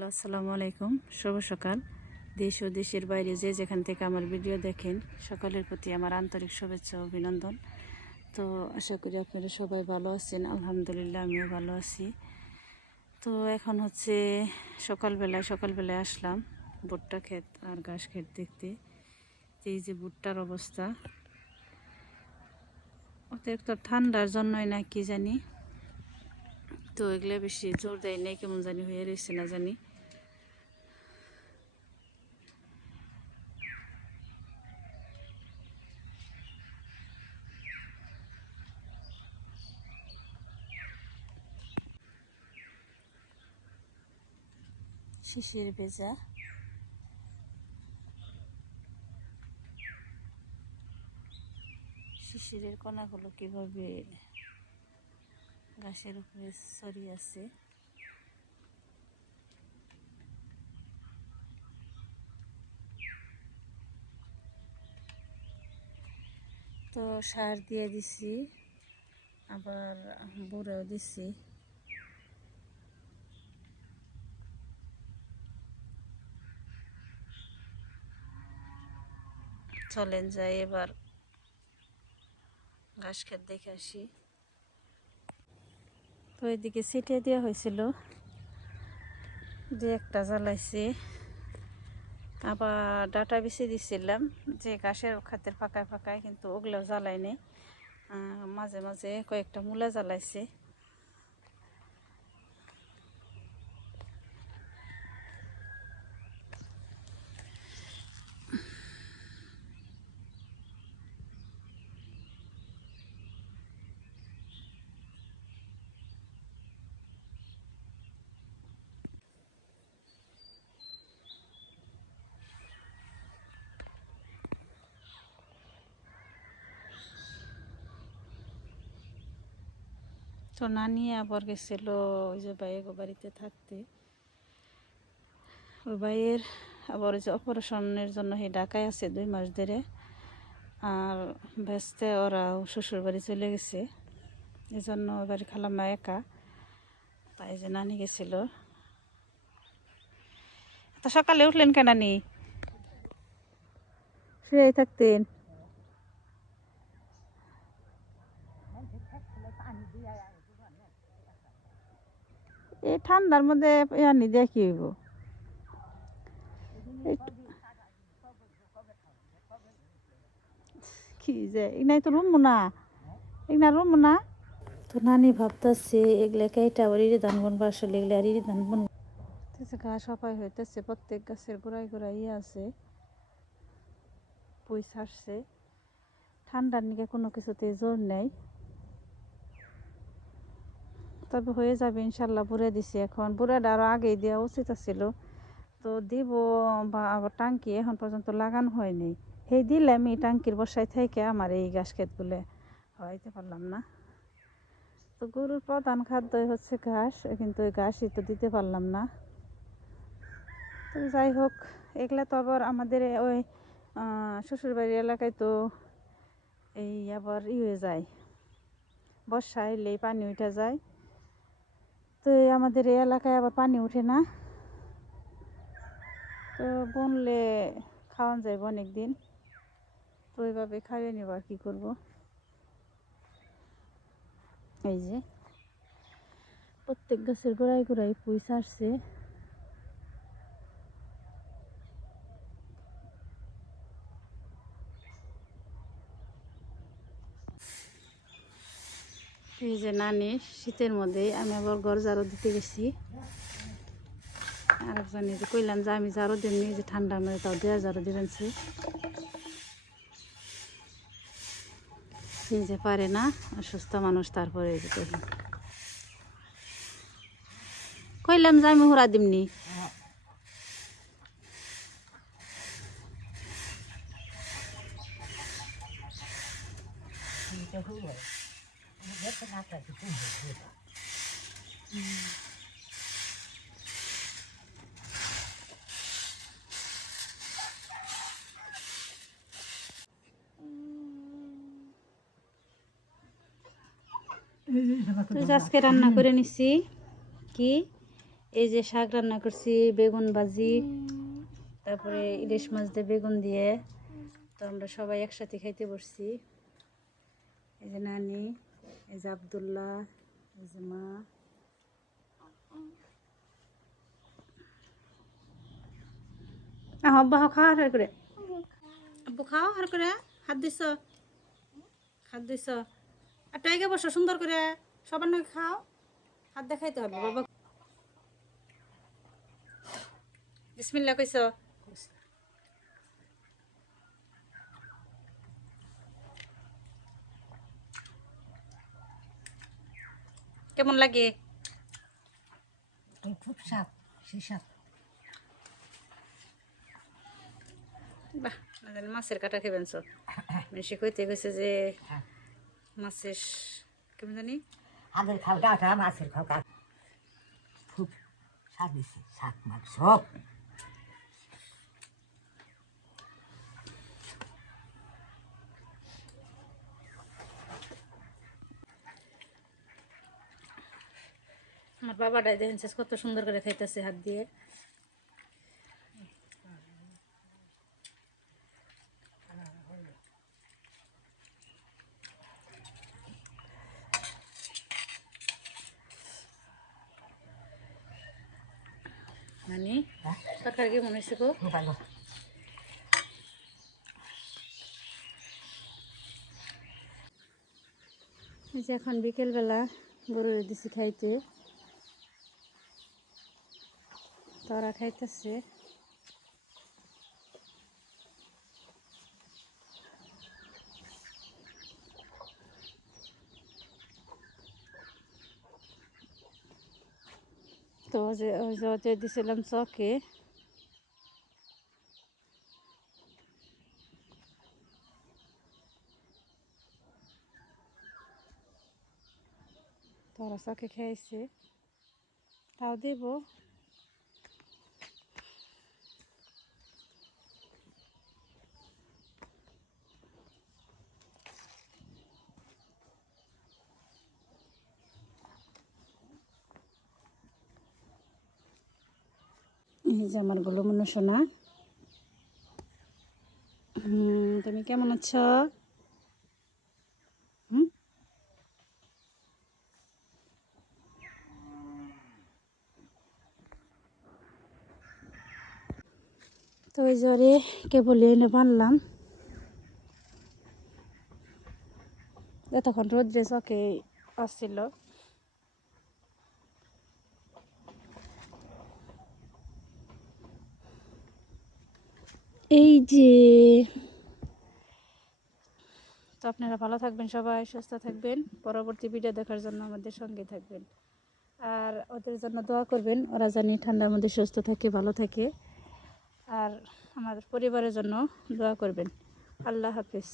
Hello, আসসালামু আলাইকুম। শুভ সকাল। দেশ ও দেশের বাইরে যে যেখান থেকে আমার ভিডিও দেখেন, সকলের প্রতি আমার আন্তরিক শুভেচ্ছা ও অভিনন্দন। তো আশা করি আপনারা সবাই ভালো আছেন। আলহামদুলিল্লাহ, আমিও ভালো আছি। তো এখন হচ্ছে সকালবেলায় আসলাম ভুট্টা ক্ষেত আর ঘাস ক্ষেত দেখতে। এই যে ভুট্টার অবস্থা, অতিরিক্ত ঠান্ডার জন্যই না কি জানি, তো এগুলো বেশি জোর দেয় নাই, কেমন জানি হয়ে রয়েছে না জানি। শিশির ভেজা, শিশিরের কণাগুলো কিভাবে ঘাসের উপরে ছড়িয়ে আছে। তো সার দিয়ে দিছি, আবার বুড়াও দিছি। চলেন যাই এবার ঘাস খেত দেখে আসি। তো এদিকে ছিটিয়ে দেওয়া হয়েছিল, যে একটা জ্বালাইছি, আবার ডাটা বিছিয়ে দিছিলাম যে ঘাসের খাতের ফাঁকায় ফাঁকায়, কিন্তু ওগুলো জ্বালাই নেই। মাঝে মাঝে কয়েকটা মূলা জ্বালাইছে। তো নানি আবার গেছিল ওই যে ভাইয়ের বাড়িতে থাকতে। ওই ভাইয়ের আবার ওই যে অপারেশনের জন্য ঢাকায় আছে 2 মাস ধরে, আর ব্যস্তে ওরা শ্বশুর বাড়ি চলে গেছে। এই জন্য এবার খালাম্মা একা, তাই যে নানি গেছিল। তো সকালে উঠলেন কেন নানি? শুয়ে থাকতেন? এই ঠান্ডার মধ্যে আনি দিয়ে কি হইব? কি যে ইনাই তো রুম না, ইনা রুম না। তো নানি ভাবতেছে এগুলা কেইটা আবার ইরি ধান বুনবা, আসলে এগুলা আর ইরি ধান বুন। ঘাস সবাই হইতেছে, প্রত্যেক গাছের গোড়ায় গোড়ায় আছে, পুই ছাড়ছে। ঠান্ডার নিকে কোনো কিছুতে জোর নেই, তবে হয়ে যাবে ইনশাল্লাহ। বুড়ে দিছি, এখন বুড়াটা আরও আগেই দেওয়া উচিত ছিল। তো দিব, বা আবার টাঙ্কি এখন পর্যন্ত লাগানো হয়নি। সেই দিলে আমি টাঙ্কির বসায় থেকে আমার এই ঘাস ক্ষেতগুলো হওয়াইতে পারলাম না। তো গরুর প্রধান খাদ্যই হচ্ছে ঘাস, কিন্তু ওই ঘাসই তো দিতে পারলাম না। তো যাই হোক, এগুলা তো আবার আমাদের ওই শ্বশুরবাড়ির এলাকায় তো এই আবার হয়ে যায়, বর্ষা এলেই পানি উঠে যায়। তো আমাদের এই এলাকায় আবার পানি উঠে না, তো বনলে খাওয়ান যাইব অনেক দিন। তো ওইভাবে খাইয়ে নেব, আর কি করব। এই যে প্রত্যেক গাছের গোড়ায় গোড়ায় পুঁই ছাড়ছে। এই যে নানি শীতের মধ্যে, আমি আবার ঘর ঝাড়ু দিতে গেছি। আরেকজন যে কইলাম যে আমি ঝাড়ু দিমনি, যে ঠান্ডার মধ্যে তাও দেওয়া ঝাড়ু দিবেন। এই যে পারে না, অসুস্থ মানুষ, তারপরে এই যে কইলাম যে আমি হুরা দিমনি। আজকে রান্না করে নিছি কি এই যে শাক রান্না করছি, বেগুন ভাজি, তারপরে ইলিশ মাছ দিয়ে বেগুন দিয়ে। তো আমরা সবাই একসাথে খাইতে বসছি। এই যে নানি, এই যে আব্দুল্লাহ, এই যে মা। আব্বা খাওয়া হার করে, আব্বু খাও হার করে। হাত দিছ, হাত দিছ। আর টাইগে বসো সুন্দর করে, সবার নাকি খাও। হাত দেখাইতে হবে বাবা। বিসমিল্লাহ কইছ। কেমন লাগে? খুব স্বাদ, সেই স্বাদ। বাহ, না জানি মাছের কাটা খেবেন সব। সে কইতে গেছে যে মাছের কেমন জানি আগের খালটা মাছের খালটা খুব স্বাদ দিছে, শাক মাছ সব। আমার বাবাটাই দেখেন কত সুন্দর করে খাইতেছে হাত দিয়ে। মানে তরকারি কেমন হয়েছে গো? ভালো। এই যে এখন বিকেলবেলা গরুর দিছি খাইতে, তারা খাইতেছে। তো যে ওই যে দিছিলাম চকে, তারা চকে খাইছে, তাও দেব। এই যে আমার গুলো মনে শোনা। তুমি কেমন আছো? হুম, তো ওই জ্বরে কেবল এনে বানলাম। এতক্ষণ রোদ্রে চকে আসছিল। এই যে, তো আপনারা ভালো থাকবেন, সবাই সুস্থ থাকবেন। পরবর্তী ভিডিও দেখার জন্য আমাদের সঙ্গে থাকবেন। আর ওদের জন্য দোয়া করবেন, ওরা জানি ঠান্ডার মধ্যে সুস্থ থাকে, ভালো থাকে। আর আমাদের পরিবারের জন্য দোয়া করবেন। আল্লাহ হাফিজ।